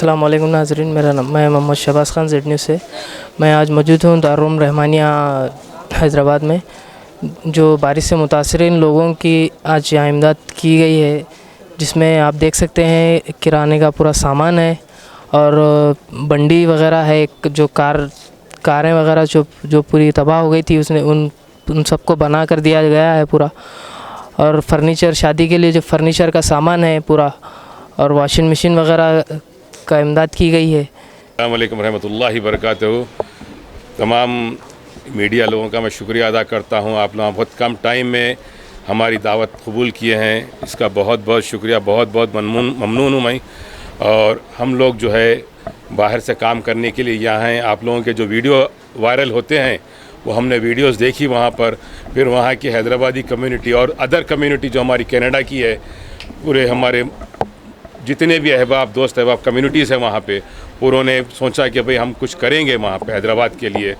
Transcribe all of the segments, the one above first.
अस्सलाम वालेकुम नाज़रीन, मैं मोहम्मद शहबाज़ ख़ान ज़ेड न्यूज़ से। मैं आज मौजूद हूँ दारुल रहमानिया हैदराबाद में। जो बारिश से मुतासरीन लोगों की आज यहाँ इमदाद की गई है, जिसमें आप देख सकते हैं किराने का पूरा सामान है और बंडी वगैरह है। जो कारें वगैरह जो पूरी तबाह हो गई थी, उसने उन सबको बना कर दिया गया है पूरा। और फर्नीचर, शादी के लिए जो फर्नीचर का सामान है पूरा, और वॉशिंग मशीन वगैरह का इमदाद की गई है। अस्सलाम वालेकुम रहमतुल्लाहि बरकातहू। तमाम मीडिया लोगों का मैं शुक्रिया अदा करता हूँ। आप लोग बहुत कम टाइम में हमारी दावत कबूल किए हैं, इसका बहुत बहुत शुक्रिया, बहुत बहुत ममनून हूँ मैं। और हम लोग जो है बाहर से काम करने के लिए यहाँ हैं। आप लोगों के जो वीडियो वायरल होते हैं वो हमने वीडियोस देखी वहाँ पर, फिर वहाँ की हैदराबादी कम्युनिटी और अदर कम्युनिटी जो हमारी कनाडा की है, पूरे हमारे जितने भी अहबाब दोस्त अहबाब कम्युनिटीज़ हैं वहाँ पे, उन्होंने सोचा कि भाई हम कुछ करेंगे वहाँ पे हैदराबाद के लिए।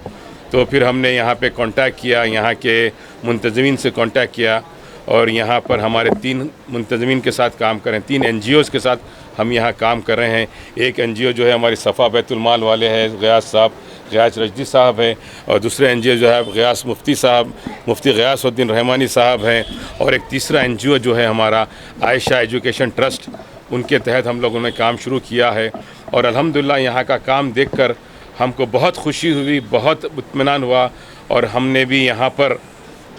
तो फिर हमने यहाँ पे कांटेक्ट किया, यहाँ के मुंतज़मीन से कांटेक्ट किया और यहाँ पर हमारे 3 मुंतज़मीन के साथ काम कर रहे हैं, 3 NGOs के साथ हम यहाँ काम कर रहे हैं। एक NGO जो है हमारी सफ़ा बैतुल माल वाले हैं, ग़ियास रजदी साहब हैं, और दूसरे NGO जो है ग़ियास मुफ्ती साहब, मुफ्ती ग़ियासुद्दीन रहमानी साहब हैं, और एक तीसरा NGO जो है हमारा आयशा एजुकेशन ट्रस्ट, उनके तहत हम लोगों ने काम शुरू किया है। और अल्हम्दुलिल्लाह यहाँ का काम देखकर हमको बहुत खुशी हुई, बहुत इत्मीनान हुआ। और हमने भी यहाँ पर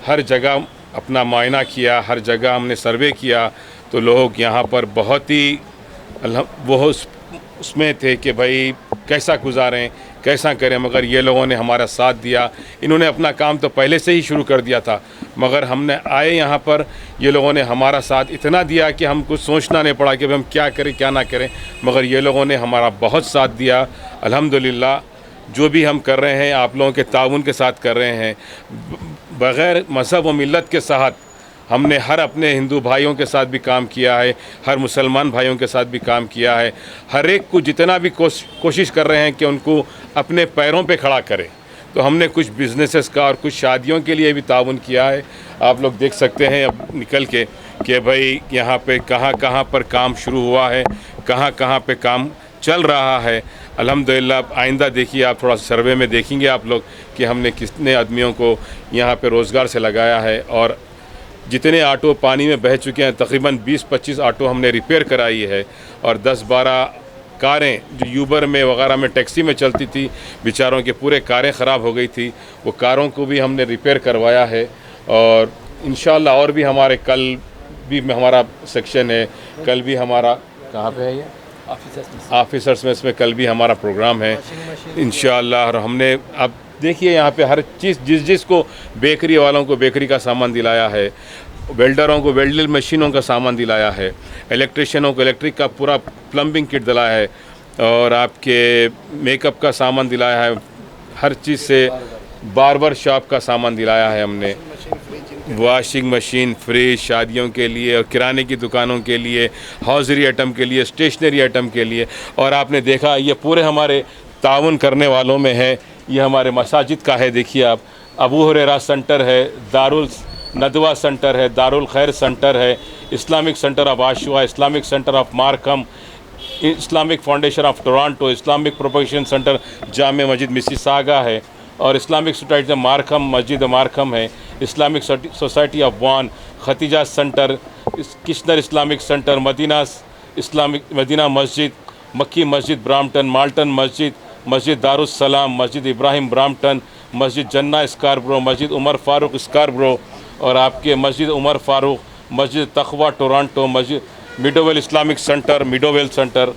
हर जगह अपना मुआयना किया, हर जगह हमने सर्वे किया, तो लोग यहाँ पर बहुत ही वो उसमें थे कि भाई कैसा गुजारें, कैसा करें। मगर ये लोगों ने हमारा साथ दिया। इन्होंने अपना काम तो पहले से ही शुरू कर दिया था, मगर हमने आए यहाँ पर, ये लोगों ने हमारा साथ इतना दिया कि हम कुछ सोचना नहीं पड़ा कि हम क्या करें क्या ना करें। मगर ये लोगों ने हमारा बहुत साथ दिया। अल्हम्दुलिल्लाह जो भी हम कर रहे हैं आप लोगों के ताउन के साथ कर रहे हैं, बग़ैर मज़हब व मिल्लत के साथ। हमने हर अपने हिंदू भाइयों के साथ भी काम किया है, हर मुसलमान भाइयों के साथ भी काम किया है। हर एक को जितना भी कोशिश कर रहे हैं कि उनको अपने पैरों पे खड़ा करें। तो हमने कुछ बिज़नेसेस का और कुछ शादियों के लिए भी ताउन किया है। आप लोग देख सकते हैं अब निकल के कि भाई यहाँ पे कहाँ कहाँ पर काम शुरू हुआ है, कहाँ कहाँ पे काम चल रहा है। अल्हम्दुलिल्लाह आइंदा देखिए, आप थोड़ा सर्वे में देखेंगे आप लोग कि हमने कितने आदमियों को यहाँ पे रोज़गार से लगाया है। और जितने ऑटो पानी में बह चुके हैं, तकरीबन 20-25 ऑटो हमने रिपेयर कराई है। और 10-12 कारें जो यूबर में वगैरह में टैक्सी में चलती थी, बेचारों के पूरे कारें ख़राब हो गई थी, वो कारों को भी हमने रिपेयर करवाया है। और इंशाअल्लाह और भी हमारे कल भी हमारा सेक्शन है, कल भी हमारा कहाँ पे है ये ऑफिसर्स में, इसमें कल भी हमारा प्रोग्राम है इंशाअल्लाह। और हमने अब देखिए यहाँ पे हर चीज़, जिस को बेकरी वालों को बेकरी का सामान दिलाया है, वेल्डरों को वेल्डर मशीनों का सामान दिलाया है, इलेक्ट्रिशियनों को इलेक्ट्रिक का पूरा प्लम्बिंग किट दिलाया है, और आपके मेकअप का सामान दिलाया है, हर चीज़ से बार्बर शॉप का सामान दिलाया है हमने, वॉशिंग मशीन, फ्रिज, शादियों के लिए और किराने की दुकानों के लिए, हौजरी आइटम के लिए, स्टेशनरी आइटम के लिए। और आपने देखा ये पूरे हमारे ताउन करने वालों में है। ये हमारे मसाजिद का है, देखिए आप, अबू हुरैरा सेंटर है, दारुल नदवा सेंटर है, दारुल खैर सेंटर है, Islamic centre of Oshawa, Islamic centre of Markham, Islamic foundation of Toronto, Islamic propagation centre जामे मस्जिद मिसिसागा है, और इस्लामिक सोसाइटी मार्कम मस्जिद मार्कम है, Islamic society of Vaughan, Khadija centre, Kitchener Islamic centre, मदीना मस्जिद, मक्की मस्जिद ब्राम्पटन, माल्टन मस्जिद, मस्जिद दारुस्सलाम, मस्जिद इब्राहिम ब्राम्पटन, मस्जिद जन्ना स्कारब्रो, मस्जिद उमर फ़ारूक स्कारब्रो, और आपके मस्जिद उमर फ़ारूक, मस्जिद तक़वा टोरंटो, मस्जिद Meadowvale Islamic centre, Meadowvale centre,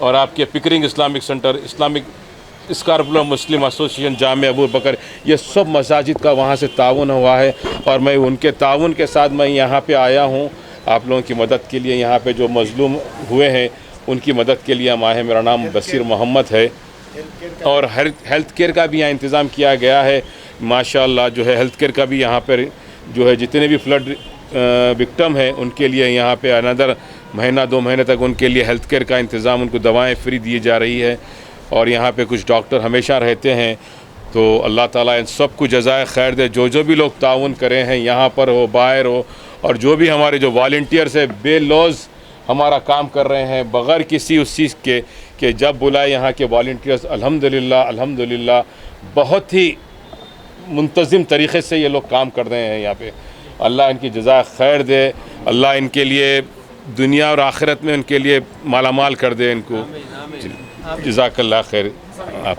और आपके Pickering Islamic centre, Islamic Scarborough Muslim association जामे अबू बकर, ये सब मसाजिद का वहाँ से ताउन हुआ है। और मैं उनके ताउन के साथ मैं यहाँ पे आया हूँ आप लोगों की मदद के लिए। यहाँ पे जो मज़लूम हुए हैं उनकी मदद के लिए हम आए हैं। मेरा नाम बसीर मोहम्मद है, और हेल्थ केयर का भी यहाँ इंतज़ाम किया गया है माशाअल्लाह। जो है हेल्थ केयर का भी यहाँ पर जो है जितने भी फ्लड विक्टिम हैं उनके लिए यहाँ पे अनदर महीना 2 महीने तक उनके लिए हेल्थ केयर का इंतज़ाम, उनको दवाएं फ्री दी जा रही है। और यहाँ पे कुछ डॉक्टर हमेशा रहते हैं। तो अल्लाह ताला इन सब को जज़ाए खैर दे। जो भी लोग ताउन करे हैं, यहाँ पर हो बाहर हो, और जो भी हमारे जो वॉल्टियर्स है बेलौज़ हमारा काम कर रहे हैं बग़ैर किसी उस चीज़ के कि जब बुलाए यहाँ के वॉल्टियर्स अल्हम्दुलिल्लाह बहुत ही मुंतज़िम तरीक़े से ये लोग काम कर रहे हैं यहाँ पे। अल्लाह इनकी जज़ा खैर दे, अल्लाह इनके लिए दुनिया और आखिरत में उनके लिए मालामाल कर दे इनको। जज़ाकल्लाह खैर। आप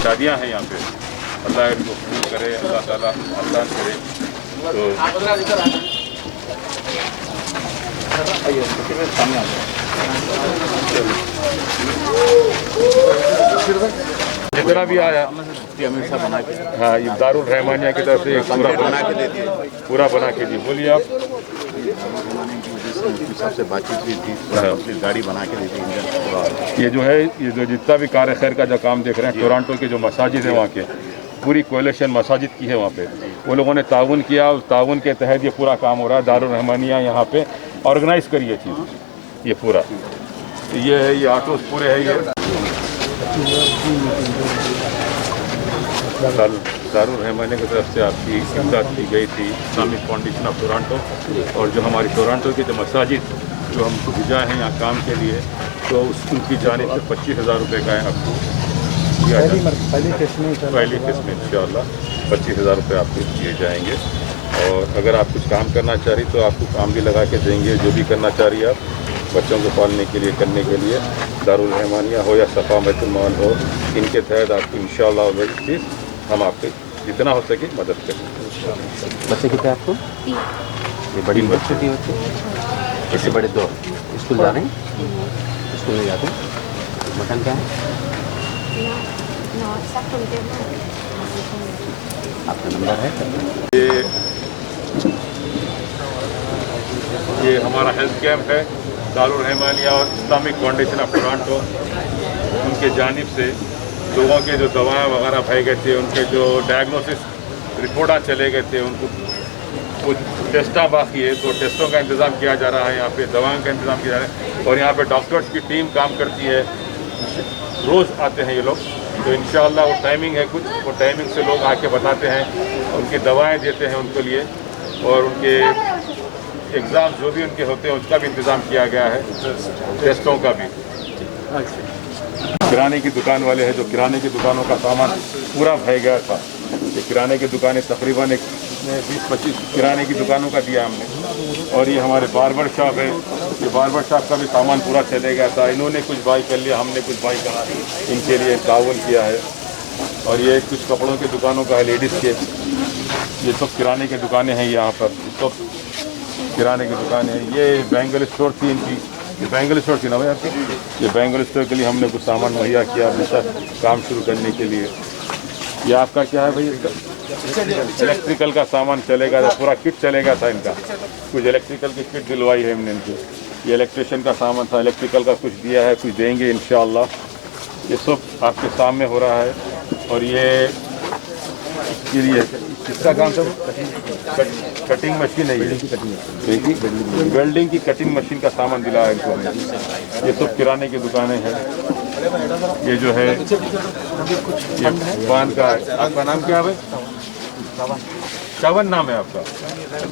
शादियाँ हैं यहाँ पे, अल्लाह इनको कबूल करे, अल्लाह ताला आसान करे। तो जितना भी आया हाँ, ये दारुल रहमानिया की तरफ से पूरा बना के दी। बोलिए आप। सबसे बातचीत हुई थी, गाड़ी बना के दी थी। ये जो है, ये जो जितना भी कार खैर का जो काम देख रहे हैं, टोरंटो के जो मसाजिद हैं वहाँ के, पूरी कोलेशन मसाजिद की है वहाँ पे। वो लोगों ने ताउन किया, उस ताउन के तहत ये पूरा काम हो रहा है। दारुल रहमानिया यहाँ पे ऑर्गेनाइज करी है चीज़ ये पूरा। ये है, ये ऑटोस पूरे है। ये दारुल रहमानिया की तरफ से आपकी इमदाद की गई थी, इस्लामिक फाउंडेशन ऑफ टोरंटो। और जो हमारी टोरंटो के जो मसाजिद जो हमको भिजा है यहाँ काम के लिए, तो उनकी जानिब से 25,000 रुपये का है आपको पहली किस्त में इंशाअल्लाह 25,000 रुपये आपको दिए जाएंगे। और अगर आप कुछ काम करना चाह रही तो आपको काम भी लगा के देंगे, जो भी करना चाह रही है आप, बच्चों को पालने के लिए, करने के लिए, दारुल रहमानिया हो या सफ़ा बैतुल माल हो, इनके तहत आपको इंशाअल्लाह वही चीज़ हम आपके जितना हो सके मदद करें। बच्चे कितने आपको? ये बड़ी बच्चे की होती है, ऐसे बड़े दो स्कूल जा रहे हैं, स्कूल नहीं जाते। मकान क्या है आपका? नंबर है? ये हमारा हेल्थ कैंप है दारुल रहमानिया और इस्लामिक फाउंडेशन ऑफ टोरंटो, उनके जानिब से लोगों के जो दवाएं वगैरह भाई गए थे, उनके जो डायग्नोसिस रिपोर्टा चले गए थे, उनको कुछ टेस्टा बाकी है, तो टेस्टों का इंतज़ाम किया जा रहा है। यहाँ पे दवाओं का इंतज़ाम किया जा रहा है। और यहाँ पे डॉक्टर्स की टीम काम करती है, रोज़ आते हैं ये लोग। तो इंशाअल्लाह वो टाइमिंग है कुछ, वो टाइमिंग से लोग आके बताते हैं, उनकी दवाएं देते हैं उनको लिए, और उनके एग्ज़ाम जो भी उनके होते हैं उसका भी इंतज़ाम किया गया है, टेस्टों का भी। किराने की दुकान वाले हैं, जो किराने की दुकानों का सामान पूरा भर गया था, ये किराने की दुकानें तकरीबन 20-25 किराने की दुकानों का दिया हमने। और ये हमारे बार्बर शॉप है, ये बार्बर शॉप का भी सामान पूरा चले गया था। इन्होंने कुछ बाई कर लिया, हमने कुछ बाई करा, इनके लिए ताउन किया है। और ये कुछ कपड़ों की दुकानों का है, लेडीज़ के, ये सब किराने की दुकानें हैं यहाँ पर, सब किराने की दुकान है। ये बैंगल स्टोर थी इनकी, ये बैंगल स्टोर थी ना भाई आपकी, ये बैंगल स्टोर के लिए हमने कुछ सामान मुहैया किया बेहतर काम शुरू करने के लिए। ये आपका क्या है भाई? इलेक्ट्रिकल का सामान चलेगा था, पूरा किट चलेगा था इनका, कुछ इलेक्ट्रिकल की किट दिलवाई है हमने इनको। ये इलेक्ट्रिशियन का सामान था, इलेक्ट्रिकल का कुछ दिया है, कुछ देंगे इंशाअल्लाह। ये सब आपके सामने हो रहा है। और ये इसके लिए किसका काम था? कटिंग मशीन है, ये वेल्डिंग की कटिंग मशीन का सामान दिलाया इनको हमने। ये सब किराने की दुकानें हैं। ये जो है ये पान का है। आपका नाम क्या है? शवन नाम है आपका।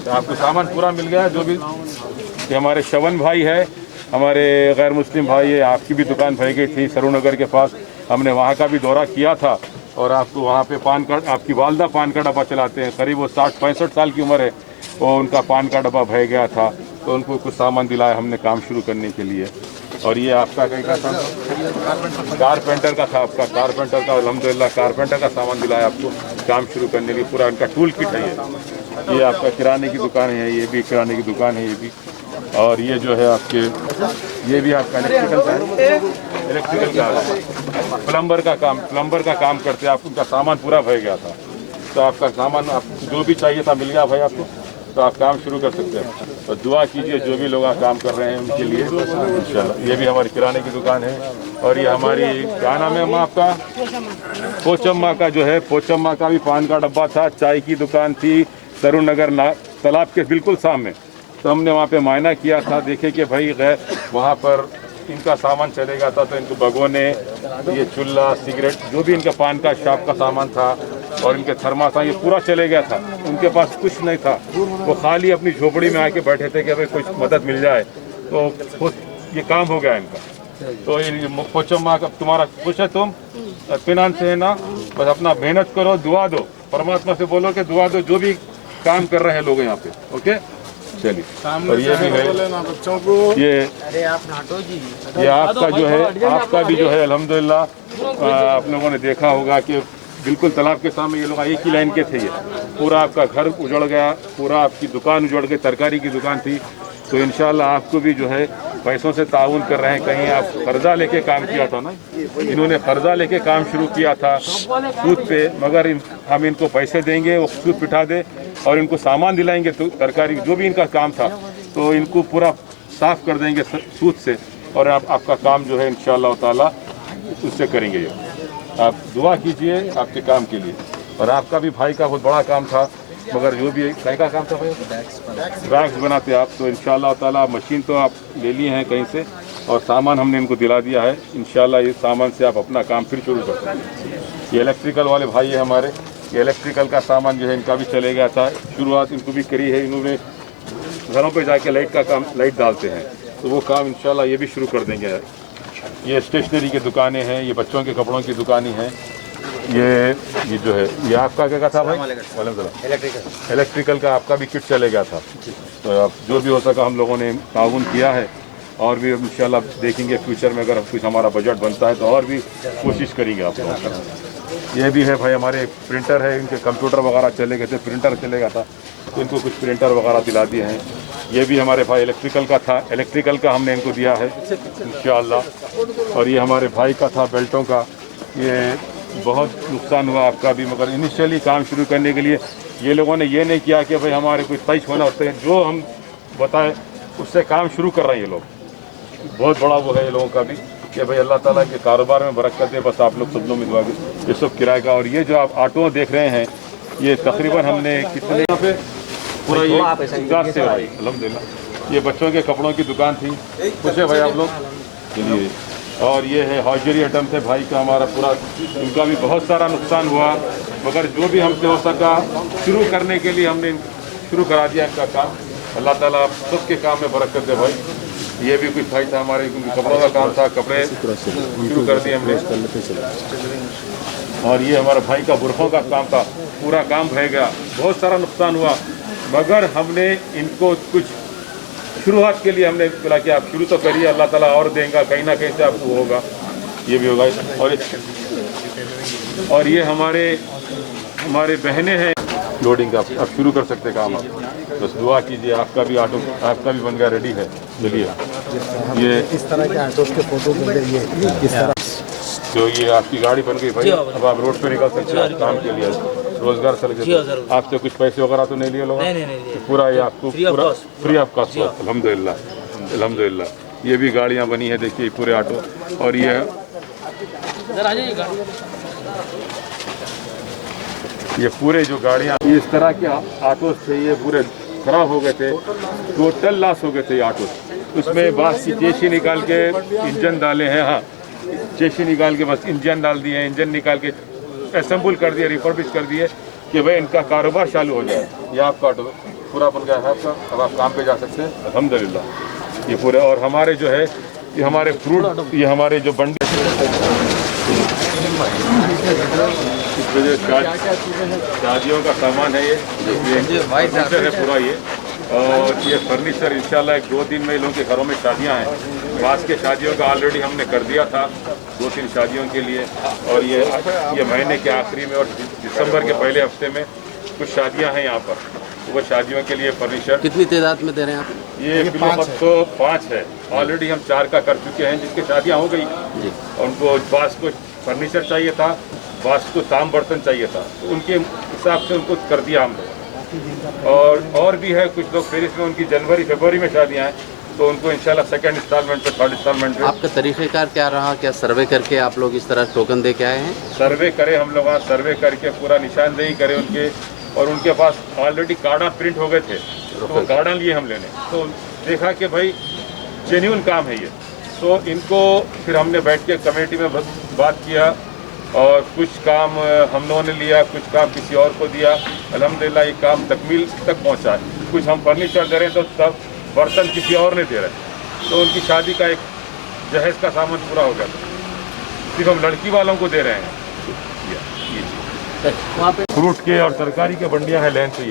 तो आपको सामान पूरा मिल गया जो भी। ये हमारे शवन भाई है, हमारे गैर मुस्लिम भाई है। आपकी भी दुकान भर गई थी सरूनगर के पास, हमने वहाँ का भी दौरा किया था। और आपको वहाँ पे पान कार्ड, आपकी वालदा पान का डब्बा चलाते हैं, करीब वो 60-65 साल की उम्र है, वो उनका पान का डब्बा भर गया था, तो उनको कुछ सामान दिलाया हमने काम शुरू करने के लिए। और ये आपका कहीं का था? कारपेंटर का था आपका, कारपेंटर का अल्हम्दुलिल्लाह कारपेंटर का सामान दिलाया आपको काम शुरू करने के लिए। पूरा इनका टूल किट है ये आपका किराने की दुकान है, ये भी किराने की दुकान है ये भी। और ये जो है आपके, ये भी आपका इलेक्ट्रिकल का है, इलेक्ट्रिकल का प्लम्बर का काम करते हैं। आप उनका सामान पूरा भर गया था, तो आपका सामान आप जो भी चाहिए था मिल गया भाई आपको, तो आप काम शुरू कर सकते हैं। और दुआ कीजिए जो भी लोग काम कर रहे हैं उनके लिए इंशाल्लाह। ये भी हमारी किराने की दुकान है। और ये हमारी क्या नाम है अम्मा आपका? पोचम्मा का जो है, पोचम्मा का भी पान का डब्बा था। चाय की दुकान थी सरूनगर तालाब के बिल्कुल सामने, तो हमने वहाँ पे मायना किया था, देखे कि भाई गैर वहाँ पर इनका सामान चलेगा था, तो इनको भगोने, ये चूल्हा, सिगरेट, जो भी इनका पान का शॉप का सामान था और इनके थर्मास था, ये पूरा चले गया था। उनके पास कुछ नहीं था, वो खाली अपनी झोपड़ी में आके बैठे थे कि भाई कुछ मदद मिल जाए, तो ये काम हो गया इनका। तो ये पोचम्मा का तुम्हारा कुछ है, तुम इत्मीनान से है ना, बस अपना मेहनत करो, दुआ दो, परमात्मा से बोलो कि दुआ दो, जो भी काम कर रहे हैं लोग यहाँ पे। ओके, चलिए। और ये भी है बच्चों को, ये आपका जो है, आपका भी जो है अल्हम्दुलिल्लाह, आप लोगों ने देखा होगा कि बिल्कुल तालाब के सामने ये लोग एक ही लाइन के थे। ये पूरा आपका घर उजड़ गया, पूरा आपकी दुकान उजड़ गई, तरकारी की दुकान थी। तो इंशाल्लाह आपको भी जो है पैसों से ताउन कर रहे हैं। कहीं आप कर्जा लेके काम किया था ना, इन्होंने कर्जा लेके काम शुरू किया था सूद पे, मगर हम इनको पैसे देंगे, वो सूद पिटा दे और इनको सामान दिलाएंगे, तो तरकारी जो भी इनका काम था तो इनको पूरा साफ़ कर देंगे सूद से, और आपका काम जो है इंशाअल्लाह ताला उससे करेंगे। ये आप दुआ कीजिए आपके काम के लिए। और आपका भी भाई का बहुत बड़ा काम था, मगर जो भी क्या का काम था भाई, बैग्स बनाते आप, तो इंशाअल्लाह ताला मशीन तो आप ले लिए हैं कहीं से, और सामान हमने इनको दिला दिया है। इंशाअल्लाह ये सामान से आप अपना काम फिर शुरू कर सकते हैं। ये इलेक्ट्रिकल वाले भाई है हमारे, ये इलेक्ट्रिकल का सामान जो है इनका भी चले गया था, शुरुआत इनको भी करी है। इन्होंने घरों पे जाके लाइट का काम, लाइट डालते हैं, तो वो काम इंशाल्लाह ये भी शुरू कर देंगे। ये स्टेशनरी की दुकानें हैं, ये बच्चों के कपड़ों की दुकानें हैं। ये जो है ये आपका क्या था भाई, इलेक्ट्रिकल का आपका भी किट चले गया था। तो आप जो भी हो सका हम लोगों ने ताउन किया है, और भी इंशाल्लाह देखेंगे फ्यूचर में अगर कुछ हमारा बजट बनता है तो और भी कोशिश करेंगे आप लोगों का। ये भी है भाई हमारे प्रिंटर है, इनके कंप्यूटर वगैरह चले गए थे, प्रिंटर चले गया था, तो इनको कुछ प्रिंटर वगैरह दिला दिए हैं। ये भी हमारे भाई इलेक्ट्रिकल का था, इलेक्ट्रिकल का हमने इनको दिया है इंशाअल्लाह। और ये हमारे भाई का था बेल्टों का, ये बहुत नुकसान हुआ आपका भी, मगर इनिशियली काम शुरू करने के लिए ये लोगों ने ये नहीं किया कि भाई हमारे कोई तय होना होता है, जो हम बताए उससे काम शुरू कर रहे हैं ये लोग। बहुत बड़ा वो है ये लोगों का भी कि भाई अल्लाह ताला के कारोबार में बरकत दे, बस आप लोग सब लोग मिलवा के ये सब किराए का। और ये जो आप ऑटो देख रहे हैं, ये तकरीबन हमने कितने यहाँ पे पूरा ये से भाई अल्हम्दुलिल्लाह। ये बच्चों के कपड़ों की दुकान थी, पूछे भाई आप लोग, चलिए। और ये है हौजरी आइटम थे भाई का हमारा पूरा, इनका भी बहुत सारा नुकसान हुआ, मगर जो भी हमसे हो सका शुरू करने के लिए हमने शुरू करा दिया इनका काम। अल्लाह ताला सबके काम में बरकत दे भाई। ये भी कुछ भाई था हमारे, कपड़ों का काम था, कपड़े शुरू कर दिए हमने। और ये हमारे भाई का बुरखों का काम था, पूरा काम रह गया, बहुत सारा नुकसान हुआ, मगर हमने इनको कुछ शुरुआत के लिए हमने बोला कि आप शुरू तो करिए, अल्लाह ताला और देगा, कहीं ना कहीं से आपको होगा, ये भी होगा। और ये हमारे बहनें हैं लोडिंग का, आप शुरू कर सकते काम आप, बस दुआ कीजिए। आपका भी ऑटो आपका भी बन गया, रेडी है। चलिए ये इस तरह के ऑटो के फोटो इस तरह जो ये आपकी गाड़ी बन गई भाई, अब आप रोड पे निकल सकते हैं काम के लिए, रोजगार चल गया। आपसे कुछ पैसे वगैरह तो नहीं लिए लोग? नहीं, पूरा ये आपको पूरा फ्री ऑफ कॉस्ट, अल्हम्दुलिल्लाह अल्हम्दुलिल्लाह। ये भी गाड़ियाँ बनी है, देखिए पूरे ऑटो। और ये पूरे जो गाड़ियाँ इस तरह के ऑटो थे, ये पूरे खराब हो गए थे, टोटल लॉस हो गए थे ये ऑटो। उसमें बास की चेशी निकाल के इंजन डाले हैं, हाँ चेशी निकाल के बस इंजन डाल दिए हैं, इंजन निकाल के असेंबल कर दिए, रिफर्बिश कर दिए कि भाई इनका कारोबार चालू हो जाए। ये आपका ऑटो पूरा बन गया है आपका, अब आप काम पे जा सकते हैं अल्हम्दुलिल्लाह। ये पूरे, और हमारे जो है ये हमारे फ्रूट, ये हमारे जो बंडे शादियों का सामान है, ये फर्नीचर है पूरा ये। और ये फर्नीचर इंशाल्लाह 1-2 दिन में लोगों के घरों में शादियां हैं, बास के शादियों का ऑलरेडी हमने कर दिया था 2-3 शादियों के लिए। और ये महीने के आखिरी में और दिसंबर के पहले हफ्ते में कुछ शादियां हैं यहाँ पर, वो शादियों के लिए फर्नीचर। कितनी तादाद में दे रहे हैं आप? ये 5 है, ऑलरेडी हम 4 का कर चुके हैं, जिसकी शादियाँ हो गई। उनको बास को फर्नीचर चाहिए था, बास को ताम बर्तन चाहिए था, तो उनके हिसाब से उनको कर दिया हमने। और भी है कुछ लोग पेरिस में, उनकी जनवरी-फरवरी में शादियाँ हैं, तो उनको इंशाल्लाह सेकंड इंस्टॉलमेंट पे, थर्ड इंस्टॉलमेंट पे। आपका तरीक़ेकार क्या रहा? क्या सर्वे करके आप लोग इस तरह टोकन दे के आए हैं? सर्वे करें हम लोग, सर्वे करके पूरा निशानदेही करें उनके और उनके पास ऑलरेडी कार्डन प्रिंट हो गए थे, तो वो कार्डन लिए हम लेने, तो देखा कि भाई जेन्युइन काम है ये। तो इनको फिर हमने बैठ के कमेटी में बात किया और कुछ काम हम लोगों ने लिया, कुछ काम किसी और को दिया। अल्हम्दुलिल्लाह ये काम तकमील तक पहुंचा है। कुछ हम फर्नीचर दे रहे हैं तो तब बर्तन किसी और ने दे रहे हैं। तो उनकी शादी का एक जहेज़ का सामान पूरा हो गया था, सिर्फ हम लड़की वालों को दे रहे हैं। वहाँ पे फ्रूट के और तरकारी के बंडियां हैं लाइन से।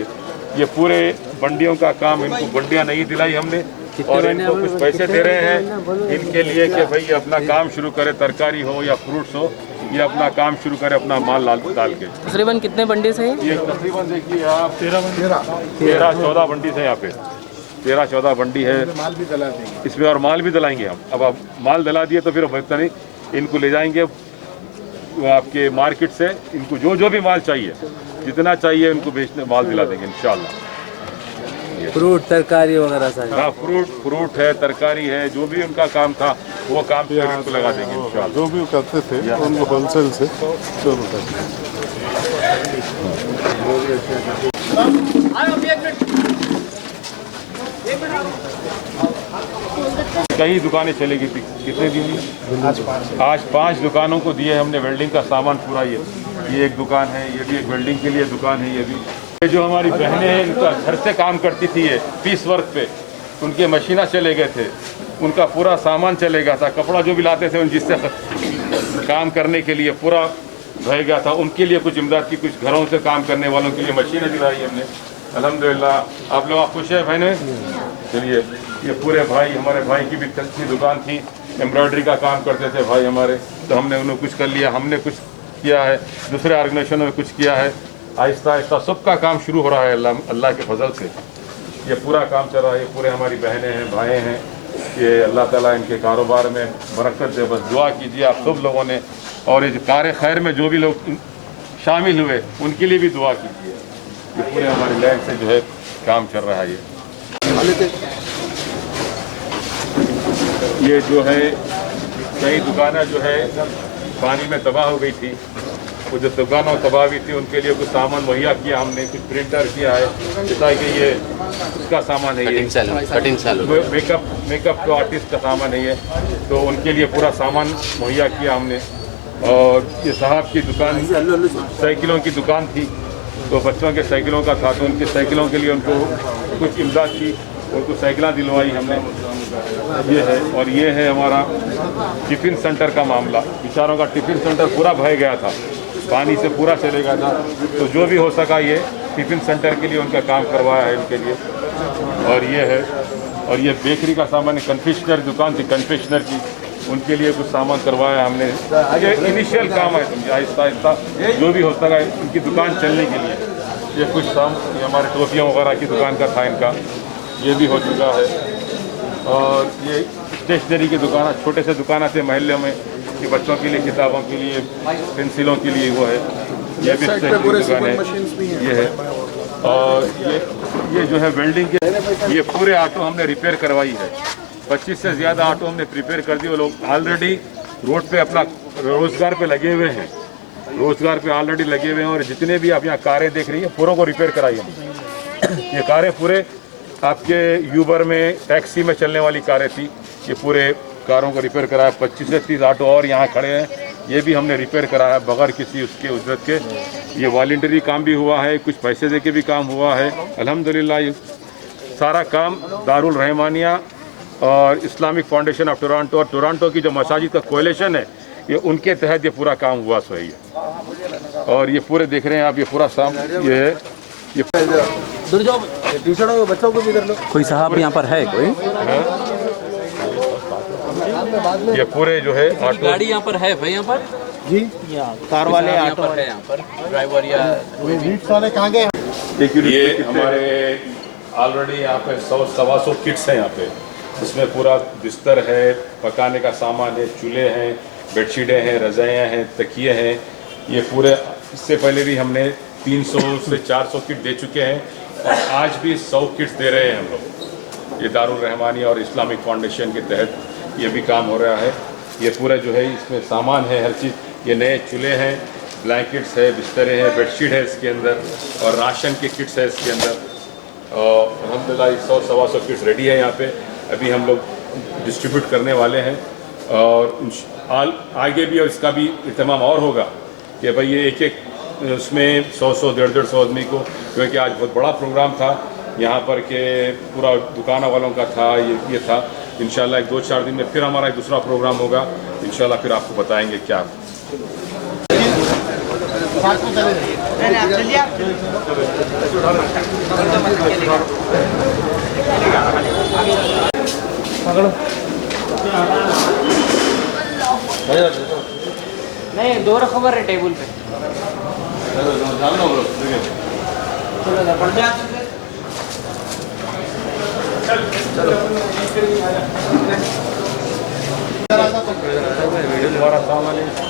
ये पूरे बंडियों का काम, इनको बंडियां नहीं दिलाई हमने और इनको कुछ पैसे दे रहे हैं इनके लिए कि भाई ये अपना काम शुरू करे, तरकारी हो या फ्रूट्स हो, ये अपना काम शुरू करे अपना माल डाल के। तकरीबन कितने बंडे से ये तकरीबन देखिए आप 13-14 बंडी से यहाँ पे 13-14 बंडी है। इसमें और माल भी दिलाएंगे हम। अब आप माल दिला दिए तो फिर पता नहीं, इनको ले जाएंगे आपके मार्केट से, इनको जो भी माल चाहिए, जितना चाहिए उनको बेचने माल दिला देंगे इंशाल्लाह। फ्रूट तरकारी वगैरह सारी। हाँ, फ्रूट है, तरकारी है, जो भी उनका काम था वो काम फिर इनको लगा देंगे इंशाल्लाह। जो भी करते थे उनको होलसेल से शुरू करते। कई दुकानें चलेगी थी, कितने दिन? आज 5 दुकानों को दिए हमने वेल्डिंग का सामान पूरा। ये एक दुकान है, ये भी एक वेल्डिंग के लिए दुकान है। ये भी ये जो हमारी बहनें हैं इनका घर से काम करती थी, ये पीस वर्क पे उनके मशीना चले गए थे, उनका पूरा सामान चले गया था, कपड़ा जो भी लाते थे उन जिससे काम करने के लिए पूरा रह गया था, उनके लिए कुछ इमदाद की, कुछ घरों से काम करने वालों के लिए मशीनें दिलाई हमने। अल्हम्दुलिल्लाह आप लोग खुश हैं बहने? चलिए, ये पूरे भाई, हमारे भाई की भी अच्छी दुकान थी, एम्ब्रॉयडरी का काम करते थे भाई हमारे, तो हमने उन्हें कुछ कर लिया, हमने कुछ किया है, दूसरे ऑर्गेनाइजेशनों ने कुछ किया है। आहिस्ता आहिस्ता सबका काम शुरू हो रहा है अल्लाह के फजल से। ये पूरा काम चल रहा है। ये पूरे हमारी बहनें हैं, भाई हैं, ये अल्लाह ताला इनके कारोबार में बरकत दे। बस दुआ कीजिए आप सब लोगों ने, और ये जो कार खैर में जो भी लोग शामिल हुए उनके लिए भी दुआ कीजिए। ये पूरे हमारी लैंड से जो है काम चल रहा है। ये जो है कई दुकानें जो है पानी में तबाह हो गई थी, वो जो दुकानों तबाह हुई थी उनके लिए कुछ सामान मुहैया किया हमने, कुछ प्रिंटर किया है, जैसा कि ये उसका सामान है, ये कटिंग सैलून मेकअप का आर्टिस्ट का सामान है ये, तो उनके लिए पूरा सामान मुहैया किया हमने। और ये साहब की दुकान साइकिलों की दुकान थी, तो बच्चों के साइकिलों का था, तो उनकी साइकिलों के लिए उनको कुछ इमदाद की, उनको साइकिलें दिलवाई हमने। ये है, और ये है हमारा टिफ़िन सेंटर का मामला। बेचारों का टिफ़िन सेंटर पूरा भर गया था, पानी से पूरा चले गया था, तो जो भी हो सका ये टिफ़िन सेंटर के लिए उनका काम करवाया है इनके लिए। और ये है, और ये बेकरी का सामान, कन्फेक्शनर दुकान थी कन्फेक्शनर की, उनके लिए कुछ सामान करवाया हमने। ये इनिशियल काम है, समझे, आहिस्ता आहिस्ता जो भी हो सका इनकी दुकान चलने के लिए। ये कुछ ये हमारे टोपियाँ वगैरह की दुकान का था इनका, ये भी हो चुका है। और ये स्टेशनरी की दुकान, छोटे से दुकान थे महल्ले में कि बच्चों के लिए किताबों के लिए, पेंसिलों के लिए, वो है। ये भी स्टेशनरी दुकान है, ये है। और ये जो है वेल्डिंग के, ये पूरे ऑटो हमने रिपेयर करवाई है। 25 से ज़्यादा ऑटो हमने प्रिपेयर कर दिए। वो लोग ऑलरेडी रोड पे अपना रोज़गार पे लगे हुए हैं, रोज़गार पे ऑलरेडी लगे हुए हैं। और जितने भी आप यहाँ कारें देख रही हैं पूरों को रिपेयर कराई हमने। ये कारें पूरे आपके यूबर में, टैक्सी में चलने वाली कारें थी, ये पूरे कारों को रिपेयर कराया। 25 से 30 ऑटो और यहाँ खड़े हैं, ये भी हमने रिपेयर कराया बगैर किसी उसके उजरत के। ये वॉलंटरी काम भी हुआ है, कुछ पैसे दे के भी काम हुआ है। अल्हम्दुलिल्लाह ये सारा काम दारुल रहमानिया और इस्लामिक फाउंडेशन ऑफ टोरंटो और टोरंटो की जो मसाजिद का कोएलिशन है, ये उनके तहत ये पूरा काम हुआ सही है। और ये पूरे देख रहे हैं आप, ये पूरा ये है, ये बच्चों को भी कर लो। कोई साहब यहाँ पर है कोई? ये पूरे जो है ऑटो गाड़ी यहाँ पर है भाई, यहाँ पर जी, कार वाले ऑटो है, यहाँ पर ड्राइवर या रीट्स वाले कहाँ गए? ये हमारे ऑलरेडी यहाँ पे 100-125 किट्स हैं यहाँ पे। इसमें पूरा बिस्तर है, पकाने का सामान है, चूल्हे हैं, बेडशीटें हैं, रज़ाइयाँ हैं, तकिए हैं। ये पूरे, इससे पहले भी हमने 300 से 400 किट दे चुके हैं और आज भी 100 किट्स दे रहे हैं हम लोग। ये दारुल रहमानिया और इस्लामिक फाउंडेशन के तहत ये भी काम हो रहा है। ये पूरा जो है इसमें सामान है हर चीज़। ये नए चूल्हे हैं, ब्लैंकेट्स है, बिस्तरे हैं, बेडशीट है इसके अंदर, और राशन के किट्स है इसके अंदर। और अल्हम्दुलिल्लाह 100-125 किट्स रेडी है यहाँ पे, अभी हम लोग डिस्ट्रीब्यूट करने वाले हैं। और आगे भी इसका भी इत्मीनान और होगा कि भाई ये एक उसमें 100-100, 150-150 आदमी को, क्योंकि आज बहुत बड़ा प्रोग्राम था यहाँ पर के पूरा दुकान वालों का था, ये था। इंशाल्लाह 1-2-4 दिन में फिर हमारा एक दूसरा प्रोग्राम होगा, इंशाल्लाह फिर आपको बताएंगे क्या। नहीं, दो खबर है टेबल पे।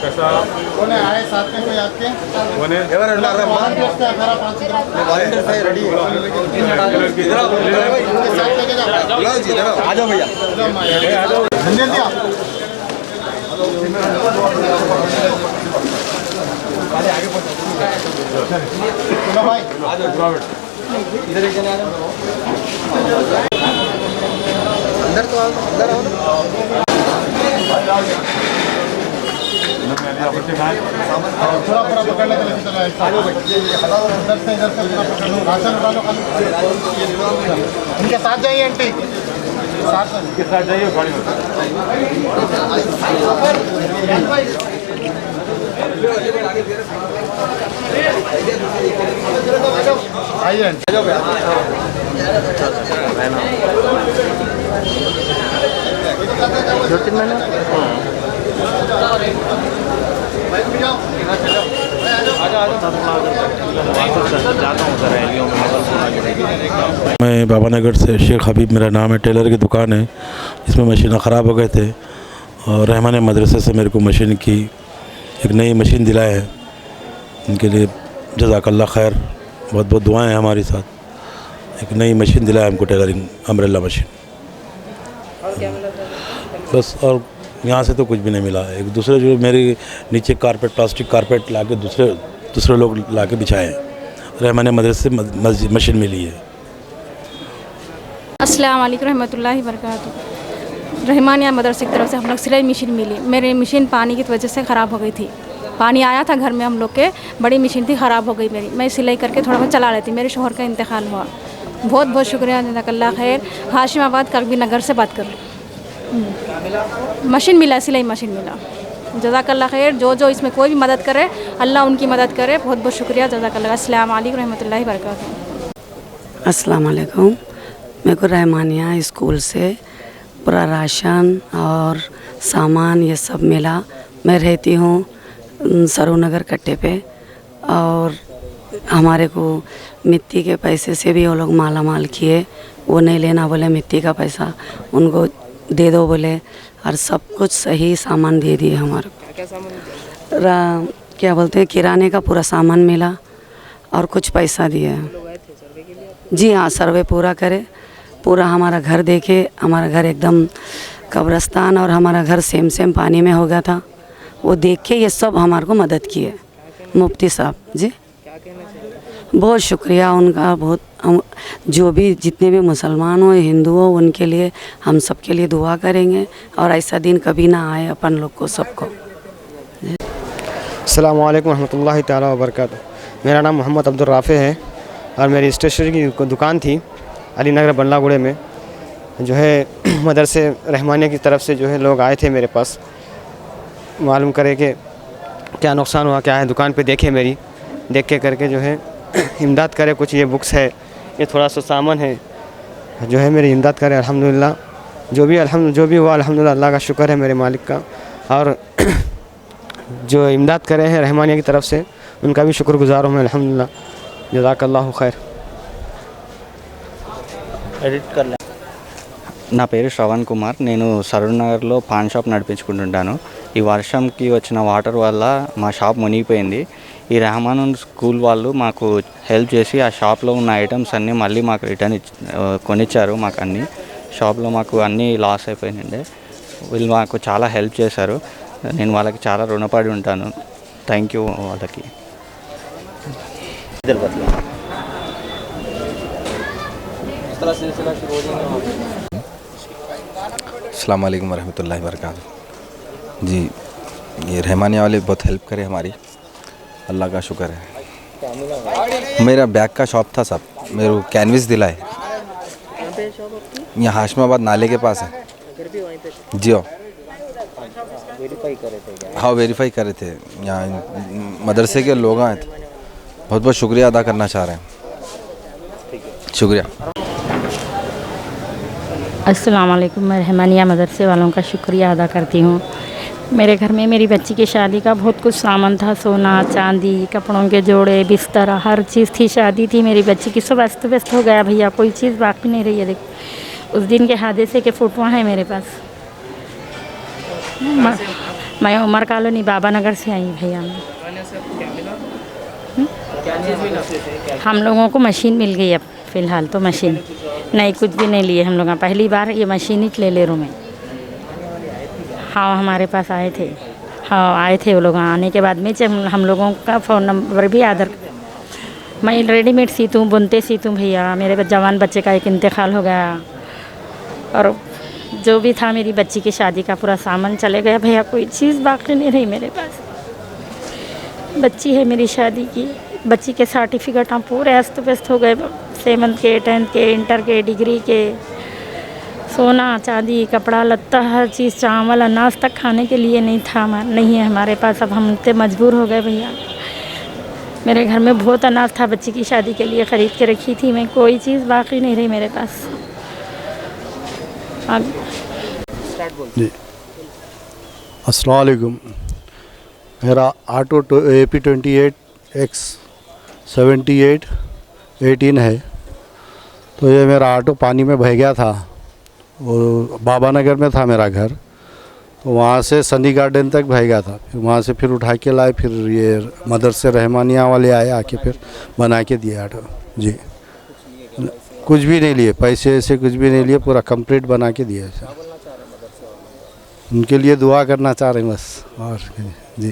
कैसा कौन है आए साथ में कोई आपके होने आ जाओ भैया, धन्यवाद आप। चलो भाई इधर एक जने अंदर तो आओ, अंदर आओ ना। थोड़ा थोड़ा पकड़ ले, चलो इधर से पूरा पकड़ लो, राशन उठा लो खाली। इनके साथ जाइए आंटी, के साथ जाइए गाड़ी में। आइए आंटी। मैं बाबानगर से शेख हबीब मेरा नाम है। टेलर की दुकान है, इसमें मशीनें ख़राब हो गए थे और रहमान मदरसे से मेरे को मशीन की एक नई मशीन दिलाए हैं। उनके लिए जज़ाकल्लाह खैर, बहुत बहुत दुआएं हैं हमारे साथ। एक नई मशीन दिलाया हमको, टेलरिंग अम्ब्रेला मशीन। और क्या मिला था? बस और यहाँ से तो कुछ भी नहीं मिला। एक दूसरे जो मेरे नीचे कारपेट, प्लास्टिक कारपेट ला के दूसरे लोग ला के बिछाए हैं। रहमान मदरसे से मशीन मिली है। अस्सलाम वालेकुम रहमतुल्लाहि बरकातहू। रहमानिया मदरसे की तरफ से हम लोग सिलाई मशीन मिली। मेरी मशीन पानी की वजह से ख़राब हो गई थी। पानी आया था घर में, हम लोग के बड़ी मशीन थी, ख़राब हो गई मेरी। मैं सिलाई करके थोड़ा बहुत चला लेती। मेरे शोहर का इंतकाल हुआ। बहुत बहुत शुक्रिया, जज़ाकल्लाह खैर। हाशिमाबाद करबी नगर से बात कर रही। मशीन मिला, सिलाई मशीन मिला। जज़ाकल्लाह खैर। जो इसमें कोई भी मदद करे, अल्लाह उनकी मदद करे। बहुत बहुत शुक्रिया, जज़ाकल्लाह। अस्सलाम वालेकुम रहमतुल्लाहि बरकातहू। अस्सलाम वालेकुम। मेरे को रहमानिया स्कूल से पूरा राशन और सामान ये सब मिला। मैं रहती हूँ सरूनगर कट्टे पे, और हमारे को मिट्टी के पैसे से भी वो लोग माला माल किए। वो नहीं लेना बोले, मिट्टी का पैसा उनको दे दो बोले, और सब कुछ सही सामान दे दिए हमारे को। क्या सामान? क्या बोलते हैं, किराने का पूरा सामान मिला और कुछ पैसा दिए। जी हाँ, सर्वे पूरा करे, पूरा हमारा घर देखे। हमारा घर एकदम कब्रिस्तान और हमारा घर सेम पानी में हो गया था। वो देख के ये सब हमारे को मदद किए मुफ्ती साहब जी। क्या कहना चाहिए? बहुत शुक्रिया उनका। बहुत हम जो भी जितने भी मुसलमान हो, हिंदू हो, उनके लिए हम सब के लिए दुआ करेंगे, और ऐसा दिन कभी ना आए अपन लोग को सबको। अस्सलाम वालेकुम रहमतुल्लाहि ताला व बरकातहू। मेरा नाम मोहम्मद अब्दुल राफ़े है, और मेरी स्टेशनरी की दुकान थी अली नगर बंडलागुड़े में। जो है मदरसे रहमानिया की तरफ से जो है लोग आए थे मेरे पास, मालूम करे कि क्या नुकसान हुआ, क्या है। दुकान पे देखे मेरी, देख के करके जो है इमदाद करे। कुछ ये बुक्स है, ये थोड़ा सा सामान है, जो है मेरी इमदाद करे। अल्हम्दुलिल्लाह जो भी हुआ अल्हम्दुलिल्लाह, अल्लाह का शुक्र है मेरे मालिक का। और जो इमदाद करे हैं रहमानिया की तरफ से, उनका भी शुक्रगुजार हूँ मैं अल्हम्दुलिल्लाह। जज़ाकल्लाहु खैर। ఎడిట్ కర్లే. నా పేరు శ్రవణ్ కుమార్. నేను సరూర్ నగర్లో పాన్ షాప్ నడిపించుకుంటుంటాను. ఈ వర్షంకి వచ్చిన వాటర్ వల్ల మా షాప్ మునిగిపోయింది. ఈ రెహమాన్ స్కూల్ వాళ్ళు మాకు హెల్ప్ చేసి ఆ షాప్లో ఉన్న ఐటమ్స్ అన్నీ మళ్ళీ మాకు రిటర్న్ కొనిచ్చారు. మాకు అన్నీ షాప్లో మాకు అన్నీ లాస్ అయిపోయినండి. వీళ్ళు మాకు చాలా హెల్ప్ చేశారు. నేను వాళ్ళకి చాలా రుణపడి ఉంటాను. థ్యాంక్ యూ వాళ్ళకి. अस्सलाम वालेकुम रहमतुल्लाहि व बरकातहू। जी, ये रहमानिया वाले बहुत हेल्प करे हमारी, अल्लाह का शुक्र है। मेरा बैग का शॉप था साहब, मेरे को कैनविस दिलाए। यहाँ हाशमाबाद नाले के पास है। जी हाँ, वेरीफाई करे थे। यहाँ मदरसे के लोग आए थे, बहुत बहुत शुक्रिया अदा करना चाह रहे हैं। शुक्रिया। अस्सलाम वालेकुम। मैं रहमानिया मदरसे वालों का शुक्रिया अदा करती हूँ। मेरे घर में मेरी बच्ची की शादी का बहुत कुछ सामान था, सोना चांदी, कपड़ों के जोड़े, बिस्तर, हर चीज़ थी। शादी थी मेरी बच्ची की, सब अस्त व्यस्त हो गया भैया, कोई चीज़ बाकी नहीं रही है। देखो उस दिन के हादसे के फ़ोटो हैं मेरे पास। मैं उमर कॉलोनी बाबा नगर से आई भैया। हम लोगों को मशीन मिल गई, अब फ़िलहाल तो मशीन नहीं, कुछ भी नहीं लिए हम लोग। पहली बार ये मशीन ही ले रूम में। हाँ, हमारे पास आए थे। हाँ, आए थे वो लोग। आने के बाद में हम लोगों का फ़ोन नंबर भी आधार। मैं रेडीमेड सीती हूँ, बुनते सीती हूँ भैया। मेरे जवान बच्चे का एक इंतकाल हो गया, और जो भी था मेरी बच्ची की शादी का पूरा सामान चले गया भैया, कोई चीज़ बाकी नहीं रही मेरे पास। बच्ची है मेरी शादी की, बच्ची के सर्टिफिकेट हम पूरे अस्त व्यस्त हो गए। 7th के, 10th के, इंटर के, डिग्री के, सोना चांदी, कपड़ा लत्ता, हर चीज़, चावल अनाज तक खाने के लिए नहीं था, नहीं है हमारे पास। अब हम इतने मजबूर हो गए भैया। मेरे घर में बहुत अनाज था, बच्ची की शादी के लिए ख़रीद के रखी थी मैं, कोई चीज़ बाकी नहीं रही मेरे पास। जी, अस्सलाम वालेकुम। मेरा ऑटो AP 28X 7818 है। तो ये मेरा ऑटो पानी में बह गया था। वो बाबा नगर में था मेरा घर, तो वहाँ से सनी गार्डन तक बह गया था। फिर वहाँ से फिर उठा के लाए, फिर ये मदरसे रहमानिया वाले आए, आके फिर बना के दिए ऑटो। जी, कुछ भी नहीं लिए, पैसे ऐसे कुछ भी नहीं लिए, पूरा कंप्लीट बना के दिया। उनके लिए दुआ करना चाह रहे हैं बस, और जी।